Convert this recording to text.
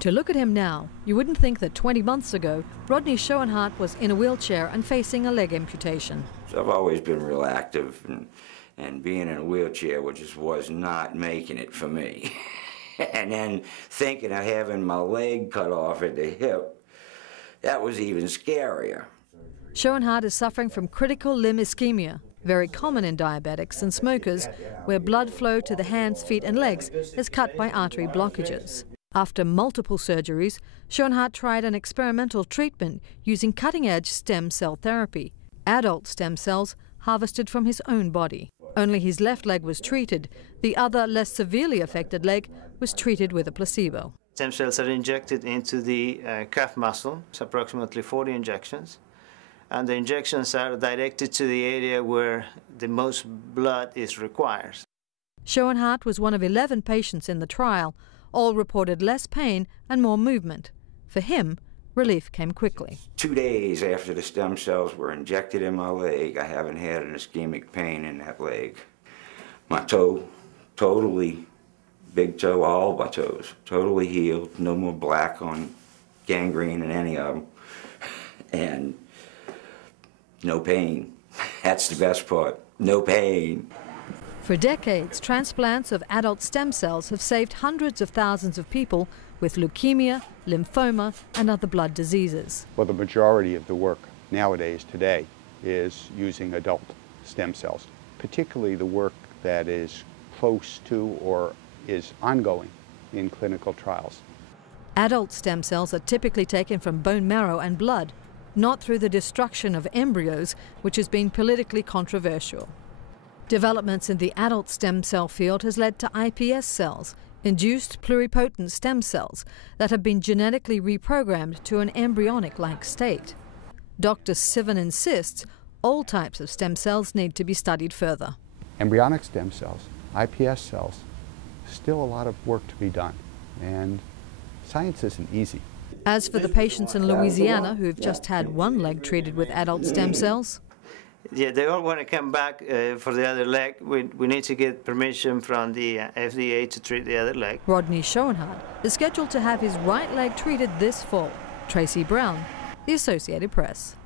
To look at him now, you wouldn't think that 20 months ago, Rodney Schoenhardt was in a wheelchair and facing a leg amputation. So I've always been real active, and being in a wheelchair was not making it for me. And then thinking of having my leg cut off at the hip, that was even scarier. Schoenhardt is suffering from critical limb ischemia, very common in diabetics and smokers, where blood flow to the hands, feet and legs is cut by artery blockages. After multiple surgeries, Schoenhardt tried an experimental treatment using cutting-edge stem cell therapy, adult stem cells harvested from his own body. Only his left leg was treated. The other, less severely affected leg was treated with a placebo. Stem cells are injected into the calf muscle. It's approximately 40 injections. And the injections are directed to the area where the most blood is required. Schoenhardt was one of 11 patients in the trial. All reported less pain and more movement. For him, relief came quickly. 2 days after the stem cells were injected in my leg, I haven't had an ischemic pain in that leg. My toe, totally, big toe, all my toes, totally healed. No more black on gangrene in any of them. And no pain. That's the best part. No pain. For decades, transplants of adult stem cells have saved hundreds of thousands of people with leukemia, lymphoma and other blood diseases. Well, the majority of the work nowadays today is using adult stem cells, particularly the work that is close to or is ongoing in clinical trials. Adult stem cells are typically taken from bone marrow and blood, not through the destruction of embryos, which has been politically controversial. Developments in the adult stem cell field has led to iPS cells, induced pluripotent stem cells, that have been genetically reprogrammed to an embryonic-like state. Dr. Sivan insists all types of stem cells need to be studied further. Embryonic stem cells, iPS cells, still a lot of work to be done, and science isn't easy. As for the patients in Louisiana who've just had one leg treated with adult stem cells, yeah, they all want to come back for the other leg. We need to get permission from the FDA to treat the other leg. Rodney Schoenhardt is scheduled to have his right leg treated this fall. Tracy Brown, The Associated Press.